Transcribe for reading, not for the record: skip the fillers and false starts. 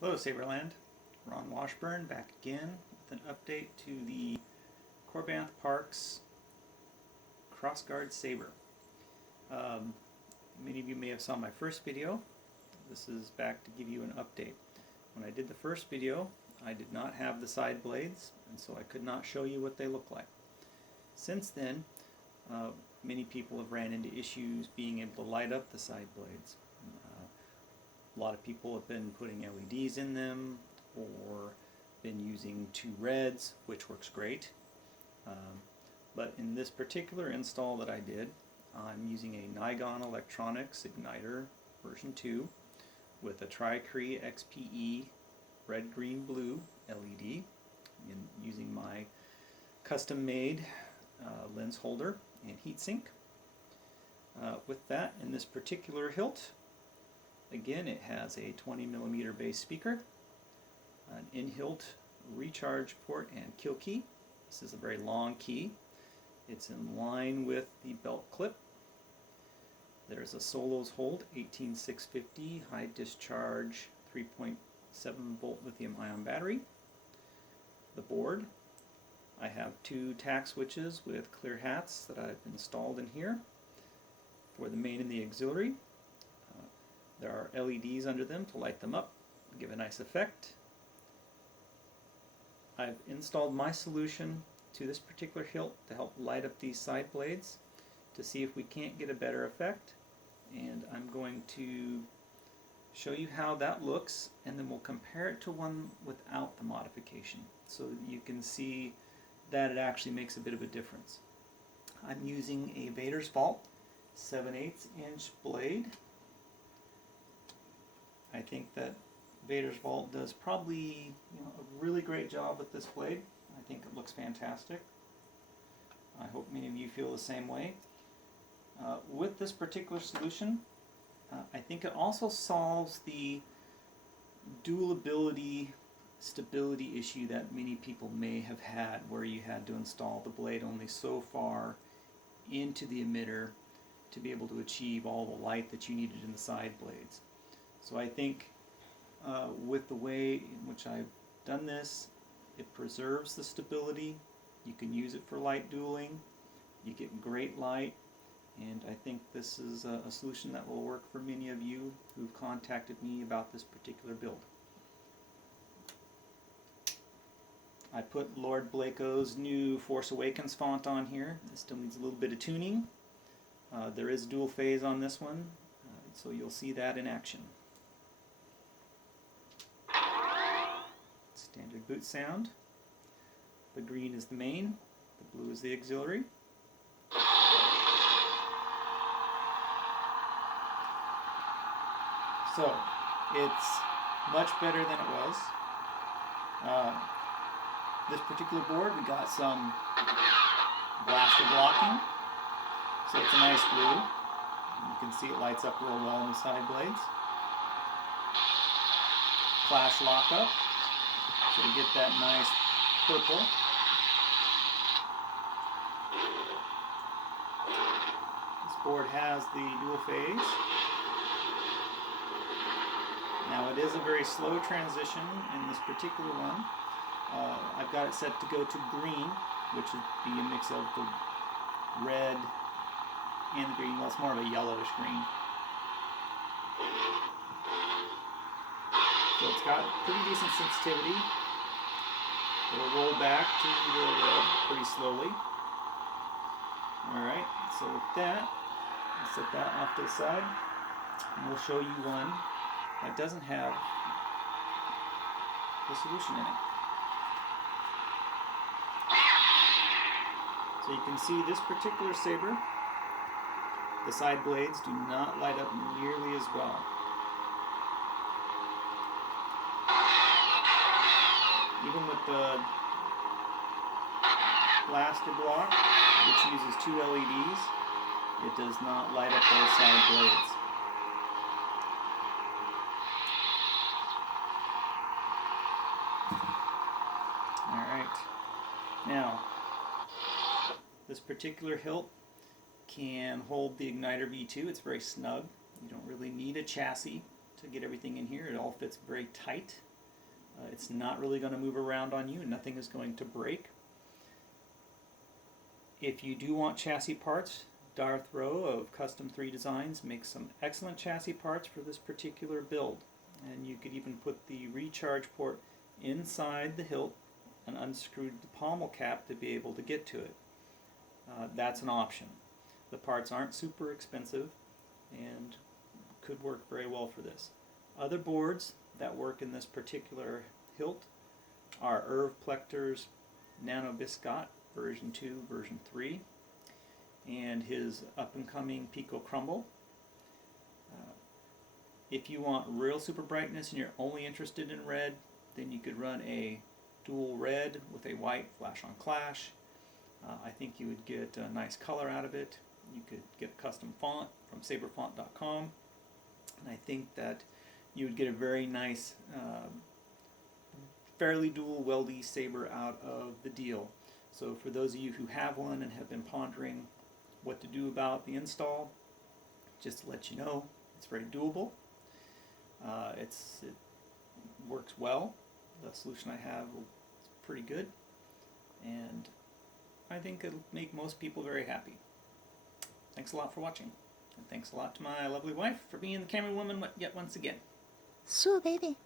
Hello Saberland, Ron Washburn back again with an update to the Korbanth Crossguard Saber. Many of you may have saw my first video. This is back to give you an update. When I did the first video, I did not have the side blades, and so I could not show you what they look like. Since then, many people have ran into issues being able to light up the side blades. A lot of people have been putting LEDs in them or been using two reds, which works great. But in this particular install that I did, I'm using a Naigon Igniter version 2 with a tri-cree XPE red, green, blue LED using my custom-made lens holder and heatsink. With that, in this particular hilt, again, it has a 20mm base speaker, an in-hilt recharge port and kill key. This is a very long key. It's in line with the belt clip. There's a SolosHold 18650 high discharge 3.7 volt lithium ion battery. The board. I have two tack switches with clear hats that I've installed in here for the main and the auxiliary. There are LEDs under them to light them up, give a nice effect. I've installed my solution to this particular hilt to help light up these side blades to see if we can't get a better effect. And I'm going to show you how that looks, and then we'll compare it to one without the modification so that you can see that it actually makes a bit of a difference. I'm using a VadersVault 7/8 inch blade. I think that VadersVault does probably a really great job with this blade. I think it looks fantastic. I hope many of you feel the same way. With this particular solution, I think it also solves the dual ability stability issue that many people may have had, where you had to install the blade only so far into the emitter to be able to achieve all the light that you needed in the side blades. So I think with the way in which I've done this, it preserves the stability. You can use it for light dueling. You get great light, and I think this is a solution that will work for many of you who've contacted me about this particular build. I put Lord Blako's new Force Awakens font on here. This still needs a little bit of tuning. There is dual phase on this one, so you'll see that in action. Standard boot sound. The green is the main, the blue is the auxiliary. So, it's much better than it was. This particular board, we got some blaster blocking, so it's a nice blue. You can see it lights up real well on the side blades. Flash lockup, so we get that nice purple. This board has the dual phase. Now it is a very slow transition in this particular one. I've got it set to go to green, which would be a mix of the red and the green. Well, it's more of a yellowish green. So it's got pretty decent sensitivity. It'll roll back to the red pretty slowly. Alright, so with that, I'll set that off to the side, and we'll show you one that doesn't have the solution in it. So you can see this particular saber, the side blades do not light up nearly as well. Even with the blaster block, which uses two LEDs, it does not light up those side blades. Alright, now this particular hilt can hold the Igniter V2. It's very snug. You don't really need a chassis to get everything in here. It all fits very tight It's not really going to move around on you. Nothing is going to break. If you do want chassis parts, Darth Rowe of Custom 3 Designs makes some excellent chassis parts for this particular build. And you could even put the recharge port inside the hilt and unscrew the pommel cap to be able to get to it. That's an option. The parts aren't super expensive and could work very well for this. Other boards that work in this particular hilt are Irv Plechter's Nano Biscot version 2, version 3, and his up-and-coming Pico Crumble. If you want real super brightness and you're only interested in red, then you could run a dual red with a white flash on clash. I think you would get a nice color out of it. You could get a custom font from saberfont.com, and I think that you would get a very nice, fairly dual weldy saber out of the deal. So for those of you who have one and have been pondering what to do about the install, just to let you know, it's very doable. It works well. The solution I have is pretty good, and I think it'll make most people very happy. Thanks a lot for watching, and thanks a lot to my lovely wife for being the camera woman yet once again. Sure, baby.